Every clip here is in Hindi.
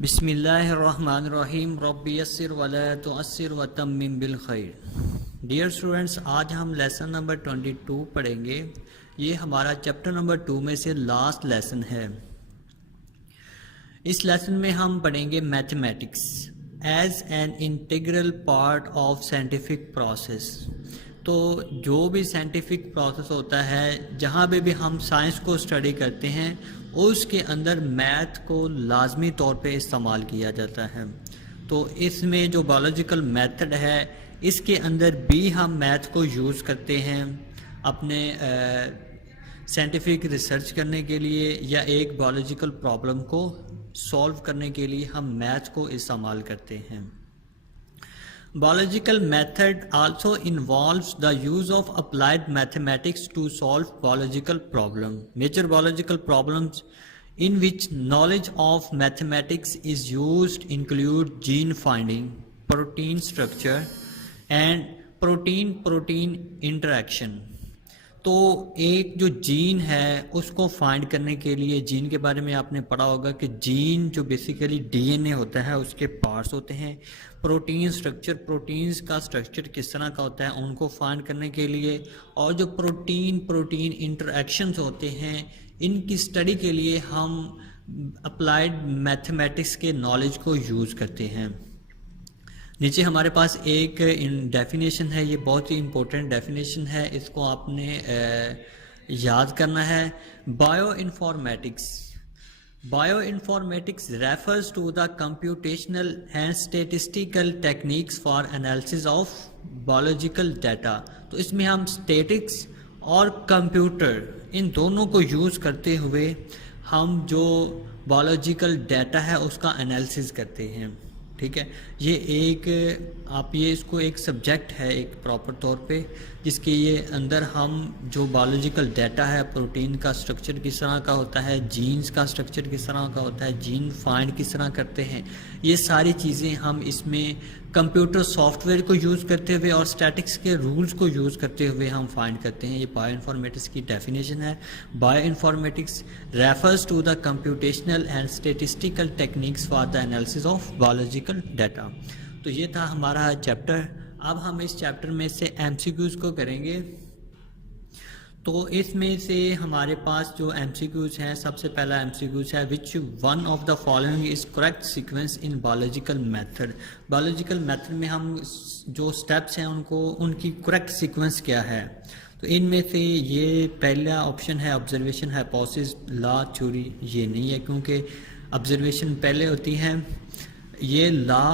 बिस्मिल्लाहिर्रहमानिर्रहीम रब्बि यस्सिर वला तुअस्सिर वतम्मिम बिल खैर। डियर स्टूडेंट्स, आज हम लेसन नंबर 22 पढ़ेंगे। ये हमारा चैप्टर नंबर 2 में से लास्ट लेसन है। इस लेसन में हम पढ़ेंगे mathematics as an integral part of scientific process. तो जो भी साइंटिफिक प्रोसेस होता है, जहाँ भी हम साइंस को स्टडी करते हैं, उसके अंदर मैथ को लाजमी तौर पे इस्तेमाल किया जाता है। तो इसमें जो बायोलॉजिकल मेथड है, इसके अंदर भी हम मैथ को यूज़ करते हैं अपने साइंटिफिक रिसर्च करने के लिए, या एक बायोलॉजिकल प्रॉब्लम को सॉल्व करने के लिए हम मैथ को इस्तेमाल करते हैं। Biological method also involves the use of applied mathematics to solve biological problems. Major biological problems in which knowledge of mathematics is used include gene finding, protein structure, and protein-protein interaction. तो एक जो जीन है उसको फाइंड करने के लिए, जीन के बारे में आपने पढ़ा होगा कि जीन जो बेसिकली डीएनए होता है उसके पार्ट्स होते हैं। प्रोटीन स्ट्रक्चर, प्रोटीन्स का स्ट्रक्चर किस तरह का होता है उनको फाइंड करने के लिए, और जो प्रोटीन इंटरैक्शंस होते हैं इनकी स्टडी के लिए हम अप्लाइड मैथमेटिक्स के नॉलेज को यूज़ करते हैं। नीचे हमारे पास एक डेफिनेशन है, ये बहुत ही इम्पोर्टेंट डेफिनेशन है, इसको आपने याद करना है। Bioinformatics refers to the computational and statistical techniques for analysis of biological data. तो इसमें हम स्टैटिक्स और कंप्यूटर इन दोनों को यूज़ करते हुए हम जो बायोलॉजिकल डाटा है उसका एनालिसिस करते हैं। ठीक है, ये एक आप ये इसको एक सब्जेक्ट है एक प्रॉपर तौर पे, जिसके ये अंदर हम जो बायोलॉजिकल डाटा है, प्रोटीन का स्ट्रक्चर किस तरह का होता है, जीन्स का स्ट्रक्चर किस तरह का होता है, जीन फाइंड किस तरह करते हैं, ये सारी चीज़ें हम इसमें कंप्यूटर सॉफ्टवेयर को यूज़ करते हुए और स्टैटिक्स के रूल्स को यूज़ करते हुए हम फाइंड करते हैं। ये बायोइन्फॉर्मेटिक्स की डेफिनेशन है। Bioinformatics refers to the computational and statistical techniques for the analysis of biological data. तो ये था हमारा चैप्टर। अब हम इस चैप्टर में से एमसीक्यूज़ को करेंगे। तो इसमें से हमारे पास जो एमसीक्यूज़ हैं, सबसे पहला एमसीक्यूज़ है which one of the following is correct sequence in biological method. Biological method में हम जो स्टेप्स हैं उनकी करेक्ट सीक्वेंस क्या है। तो इनमें से ये पहला ऑप्शन है ऑब्जर्वेशन, हाइपोथेसिस, लॉ, थ्योरी। ये नहीं है क्योंकि ऑब्जर्वेशन पहले होती है, ये लॉ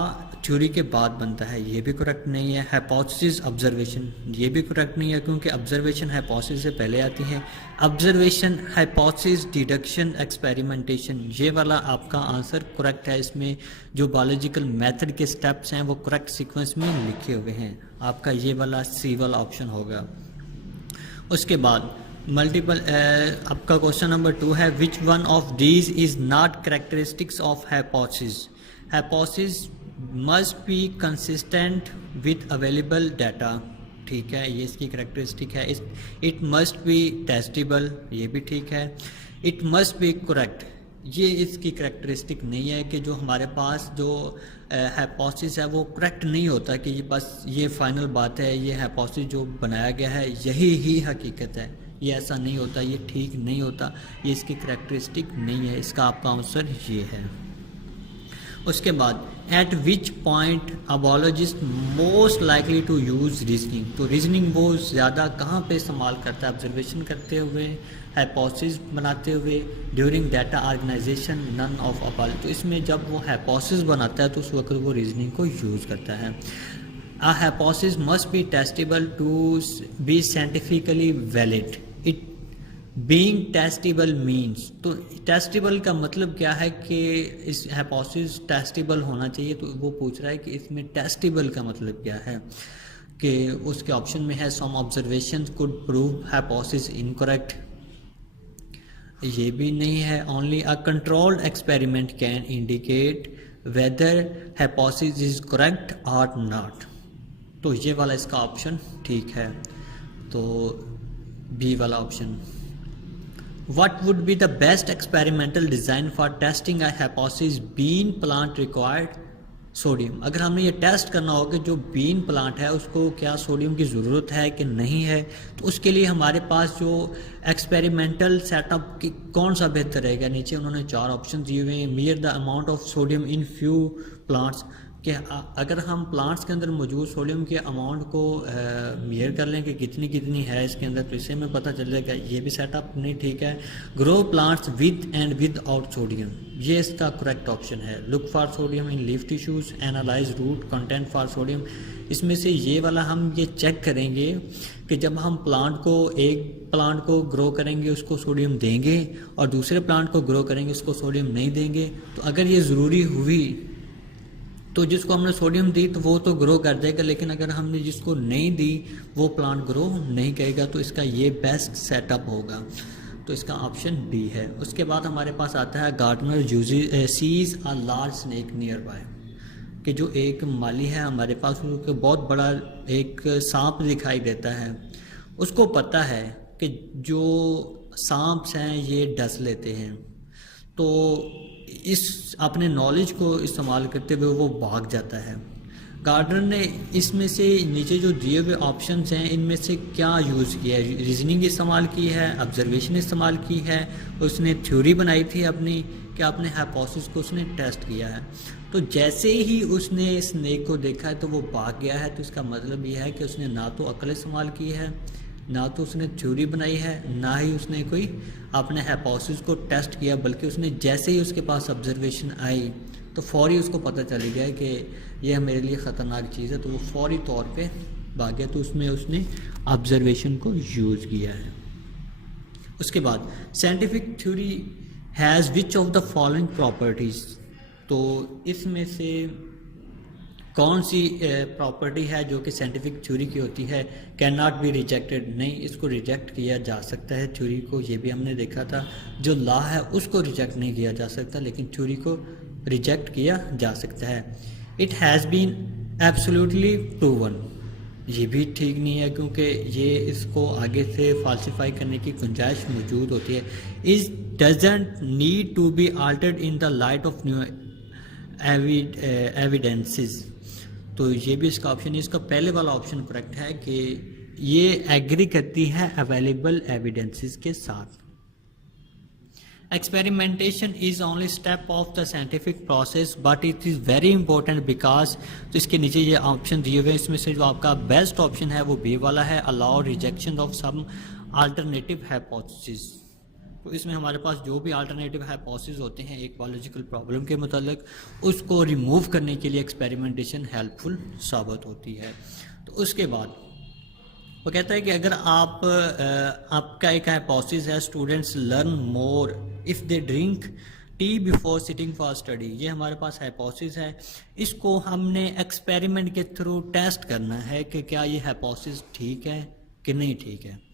थ्योरी के बाद बनता है, ये भी करेक्ट नहीं है। हाइपोथेसिस ऑब्जर्वेशन, ये भी करेक्ट नहीं है क्योंकि ऑब्जर्वेशन हाइपोथेसिस से पहले आती है। ऑब्जर्वेशन, हाइपोथेसिस, डिडक्शन, एक्सपेरिमेंटेशन, ये वाला आपका आंसर करेक्ट है। इसमें जो बायोलॉजिकल मेथड के स्टेप्स हैं वो करेक्ट सीक्वेंस में लिखे हुए हैं। आपका ये वाला सी वाला ऑप्शन होगा। उसके बाद मल्टीपल आपका क्वेश्चन नंबर 2 है which one of these is not characteristics of hypothesis. Hypothesis must be consistent with available data. ठीक है, ये इसकी करेक्टरिस्टिक है। इट मस्ट बी टेस्टेबल, ये भी ठीक है। इट मस्ट बी करेक्ट, ये इसकी करेक्टरिस्टिक नहीं है कि जो हमारे पास जो हाइपोथेसिस है वो करेक्ट नहीं होता कि ये बस ये फाइनल बात है, ये हाइपोथेसिस जो बनाया गया है यही ही हकीकत है। ये ऐसा नहीं होता, ये ठीक नहीं होता, ये इसकी करेक्टरिस्टिक नहीं है। इसका आपका आंसर ये है। उसके बाद at which point a biologist most likely to use reasoning. तो रीजनिंग वो ज़्यादा कहाँ पे इस्तेमाल करता है? ऑब्जर्वेशन करते हुए, हाइपोथेसिस बनाते हुए, during data organization, none of all. तो इसमें जब वो हाइपोथेसिस बनाता है तो उस वक्त वो रीजनिंग को यूज़ करता है। A hypothesis must be testable to be scientifically valid. It being testable means, तो टेस्टेबल का मतलब क्या है कि इस हाइपोथेसिस टेस्टेबल होना चाहिए। तो वो पूछ रहा है कि इसमें टेस्टेबल का मतलब क्या है, कि उसके ऑप्शन में है some observations could prove hypothesis incorrect, ये भी नहीं है। Only a controlled experiment can indicate whether hypothesis is correct और नॉट। तो ये वाला इसका ऑप्शन ठीक है, तो बी वाला option. What would be the best experimental design for testing a hypothesis bean plant required sodium? अगर हमने ये टेस्ट करना हो कि जो बीन प्लांट है उसको क्या सोडियम की ज़रूरत है कि नहीं है, तो उसके लिए हमारे पास जो एक्सपेरिमेंटल सेटअप की कौन सा बेहतर रहेगा, नीचे उन्होंने 4 ऑप्शन दिए हुए हैं। Measure the amount of sodium in few plants, कि अगर हम प्लांट्स के अंदर मौजूद सोडियम के अमाउंट को मेजर कर लें कि कितनी कितनी है इसके अंदर, तो इससे हमें पता चल जाएगा ये भी सेटअप नहीं ठीक है। Grow plants with and without sodium, ये इसका करेक्ट ऑप्शन है। Look for sodium in leaf tissues, analyze root content for sodium, इसमें से ये वाला हम ये चेक करेंगे कि जब हम एक प्लांट को ग्रो करेंगे उसको सोडियम देंगे और दूसरे प्लांट को ग्रो करेंगे उसको सोडियम नहीं देंगे, तो अगर ये ज़रूरी हुई तो जिसको हमने सोडियम दी तो वो तो ग्रो कर देगा, लेकिन अगर हमने जिसको नहीं दी वो प्लांट ग्रो नहीं करेगा, तो इसका ये बेस्ट सेटअप होगा, तो इसका ऑप्शन डी है। उसके बाद हमारे पास आता है gardener sees a large snake nearby, कि जो एक माली है हमारे पास उसको बहुत बड़ा एक सांप दिखाई देता है, उसको पता है कि जो सांप हैं ये डस लेते हैं, तो इस अपने नॉलेज को इस्तेमाल करते हुए वो भाग जाता है। गार्डनर ने इसमें से नीचे जो दिए हुए ऑप्शंस हैं इनमें से क्या यूज़ किया है, रीजनिंग इस्तेमाल की है, ऑब्जर्वेशन इस्तेमाल की है, उसने थ्योरी बनाई थी अपनी, कि अपने हाइपोथेसिस को उसने टेस्ट किया है। तो जैसे ही उसने स्नेक को देखा है तो वो भाग गया है, तो इसका मतलब ये है कि उसने ना तो अक्ल इस्तेमाल की है, ना तो उसने थ्योरी बनाई है, ना ही उसने कोई अपने हाइपोथेसिस को टेस्ट किया, बल्कि उसने जैसे ही उसके पास ऑब्जर्वेशन आई तो फौरी उसको पता चल गया कि यह मेरे लिए ख़तरनाक चीज़ है, तो वो फौरी तौर पे भाग गया, तो उसमें उसने ऑब्जर्वेशन को यूज़ किया है। उसके बाद scientific theory has which of the following properties, तो इसमें से कौन सी प्रॉपर्टी है जो कि साइंटिफिक थ्योरी की होती है। कैन नॉट बी रिजेक्टेड, नहीं इसको रिजेक्ट किया जा सकता है थ्योरी को, ये भी हमने देखा था। जो लॉ है उसको रिजेक्ट नहीं किया जा सकता, लेकिन थ्योरी को रिजेक्ट किया जा सकता है। It has been absolutely proven, ये भी ठीक नहीं है क्योंकि ये इसको आगे से फाल्सिफाई करने की गुंजाइश मौजूद होती है। Is doesn't need to be altered in the light of new evidences, तो ये भी इसका ऑप्शन है। इसका पहले वाला ऑप्शन करेक्ट है कि ये एग्री करती है अवेलेबल एविडेंसेस के साथ। Experimentation is only step of the scientific process but it is very important because, तो इसके नीचे ये ऑप्शन दिए हुए हैं, इसमें से जो आपका बेस्ट ऑप्शन है वो बी वाला है, allow rejection of some alternative hypothesis. तो इसमें हमारे पास जो भी अल्टरनेटिव हाइपोथेसिस होते हैं एक बायोलॉजिकल प्रॉब्लम के मतलब, उसको रिमूव करने के लिए एक्सपेरिमेंटेशन हेल्पफुल साबित होती है। तो उसके बाद वो कहता है कि अगर आपका एक हाइपोथेसिस है, students learn more if they drink tea before sitting for study, ये हमारे पास हाइपोथेसिस है, इसको हमने एक्सपेरिमेंट के थ्रू टेस्ट करना है कि क्या ये हाइपोथेसिस ठीक है कि नहीं ठीक है।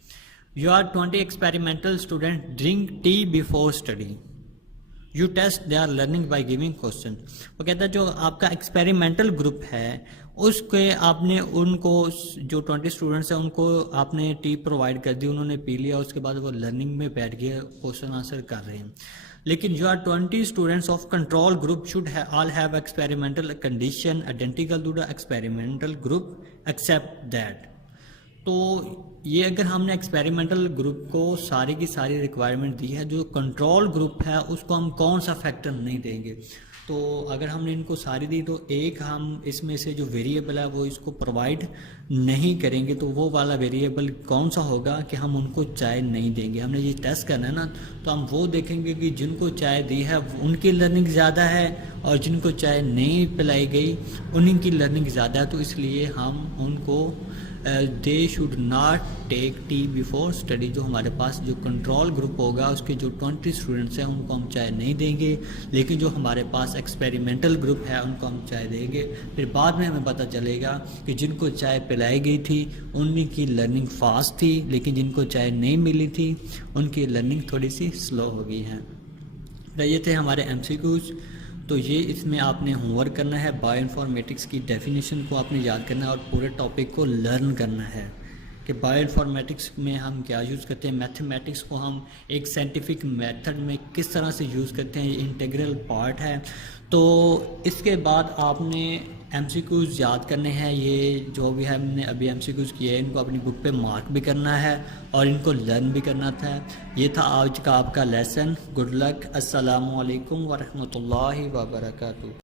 You are 20 experimental students drink tea before study. You test their learning by giving question. वो कहता है जो आपका एक्सपेरिमेंटल ग्रुप है उसके आपने उनको जो 20 स्टूडेंट्स हैं उनको आपने टी प्रोवाइड कर दी, उन्होंने पी लिया, उसके बाद वो लर्निंग में बैठ गए, क्वेश्चन आंसर कर रहे हैं। लेकिन जो are 20 students of control group should all have experimental condition identical to the experimental group except that. तो ये अगर हमने एक्सपेरिमेंटल ग्रुप को सारी की सारी रिक्वायरमेंट दी है, जो कंट्रोल ग्रुप है उसको हम कौन सा फैक्टर नहीं देंगे, तो अगर हमने इनको सारी दी तो एक हम इसमें से जो वेरिएबल है वो इसको प्रोवाइड नहीं करेंगे, तो वो वाला वेरिएबल कौन सा होगा कि हम उनको चाय नहीं देंगे। हमने ये टेस्ट करना है ना, तो हम वो देखेंगे कि जिनको चाय दी है उनकी लर्निंग ज़्यादा है और जिनको चाय नहीं पिलाई गई उनकी लर्निंग ज़्यादा है, तो इसलिए हम उनको they should not take tea before study. जो हमारे पास जो कंट्रोल ग्रुप होगा उसके जो 20 स्टूडेंट्स हैं उनको हम चाय नहीं देंगे, लेकिन जो हमारे पास एक्सपेरिमेंटल ग्रुप है उनको हम चाय देंगे। फिर बाद में हमें पता चलेगा कि जिनको चाय पिलाई गई थी उनकी लर्निंग फास्ट थी, लेकिन जिनको चाय नहीं मिली थी उनकी लर्निंग थोड़ी सी स्लो हो गई है। ये थे हमारे MCQs। तो ये इसमें आपने होमवर्क करना है, बायो इन्फॉर्मेटिक्स की डेफिनेशन को आपने याद करना है और पूरे टॉपिक को लर्न करना है। कि बायोइन्फॉर्मेटिक्स में हम क्या यूज़ करते हैं, मैथमेटिक्स को हम एक साइंटिफिक मेथड में किस तरह से यूज़ करते हैं, ये इंटीग्रल पार्ट है। तो इसके बाद आपने एमसीक्यूज़ याद करने हैं, ये जो भी हमने अभी एमसीक्यूज़ किए हैं इनको अपनी बुक पे मार्क भी करना है और इनको लर्न भी करना था। ये था आज का आपका लेसन। Good luck. अस्सलामु अलैकुम वरहमतुल्लाहि वबरकातुहू।